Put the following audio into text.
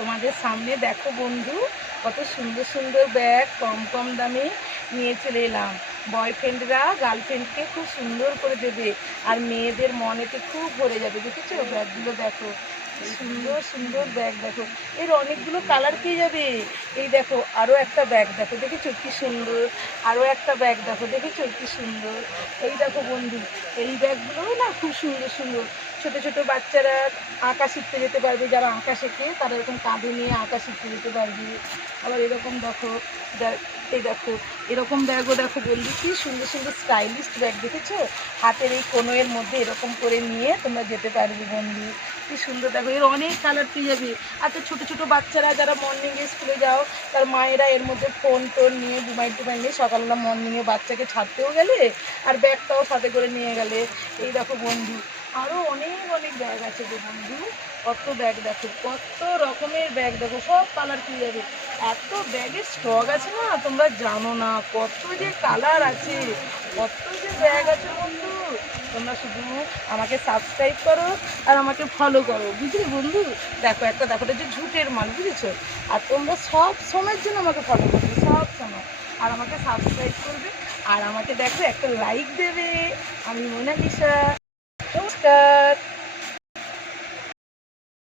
তোমাদের সামনে দেখো বন্ধু, কত সুন্দর সুন্দর ব্যাগ কম কম দামে নিয়ে চলে এলাম। বয়ফ্রেন্ডরা গার্লফ্রেন্ডকে খুব সুন্দর করে দেবে, আর মেয়েদের মনেতে খুব ভরে যাবে। দেখেছো ব্যাগগুলো? দেখো সুন্দর সুন্দর ব্যাগ, দেখো এর অনেকগুলো কালার পেয়ে যাবে। এই দেখো আরও একটা ব্যাগ, দেখো দেখেছো কি সুন্দর। আরও একটা ব্যাগ দেখো, দেখেছো কি সুন্দর। এই দেখো বন্ধু, এই ব্যাগগুলোও না খুব সুন্দর সুন্দর। ছোট ছোট বাচ্চারা আঁকা শিখতে যেতে পারবে, যারা আঁকা শেখে তারা এরকম কাঁধে নিয়ে আঁকা শিখতে যেতে পারবে। আবার এরকম দেখো, এই দেখো এরকম ব্যাগও দেখো বন্ধু, কি সুন্দর সুন্দর স্টাইলিস্ট ব্যাগ। দেখেছো হাতের এই কোনোয়ের মধ্যে এরকম করে নিয়ে তোমরা যেতে পারবে বন্ধু। কি সুন্দর, দেখো এর অনেক কালার পেয়ে যাবে। আচ্ছা ছোটো ছোটো বাচ্চারা যারা মর্নিংয়ে স্কুলে যাও, তার মায়েরা এর মধ্যে ফোন টোন নিয়ে মোবাইল টোবাইল নিয়ে সকালবেলা মর্নিংয়ে বাচ্চাকে ছাড়তেও গেলে আর ব্যাগটাও সাথে করে নিয়ে গেলে। এই দেখো বন্ধু আরও অনেক অনেক ব্যাগ আছে গো বন্ধু। কত ব্যাগ দেখো, কত রকমের ব্যাগ দেখো, সব কালার পেয়ে যাবে। এত ব্যাগের স্টক আছে না, তোমরা জানো না কত যে কালার আছে, কত যে ব্যাগ আছে বন্ধু। তোমরা শুধু আমাকে সাবস্ক্রাইব করো আর আমাকে ফলো করো, বুঝলি বন্ধু? দেখো একটা দেখো, এটা যে ঝুটের মাল, বুঝেছো? আর তোমরা সব সময়ের জন্য আমাকে ফলো করবে, সব সময়, আর আমাকে সাবস্ক্রাইব করবে, আর আমাকে দেখো একটা লাইক দেবে। আমি মোনালিসা, নমস্কার।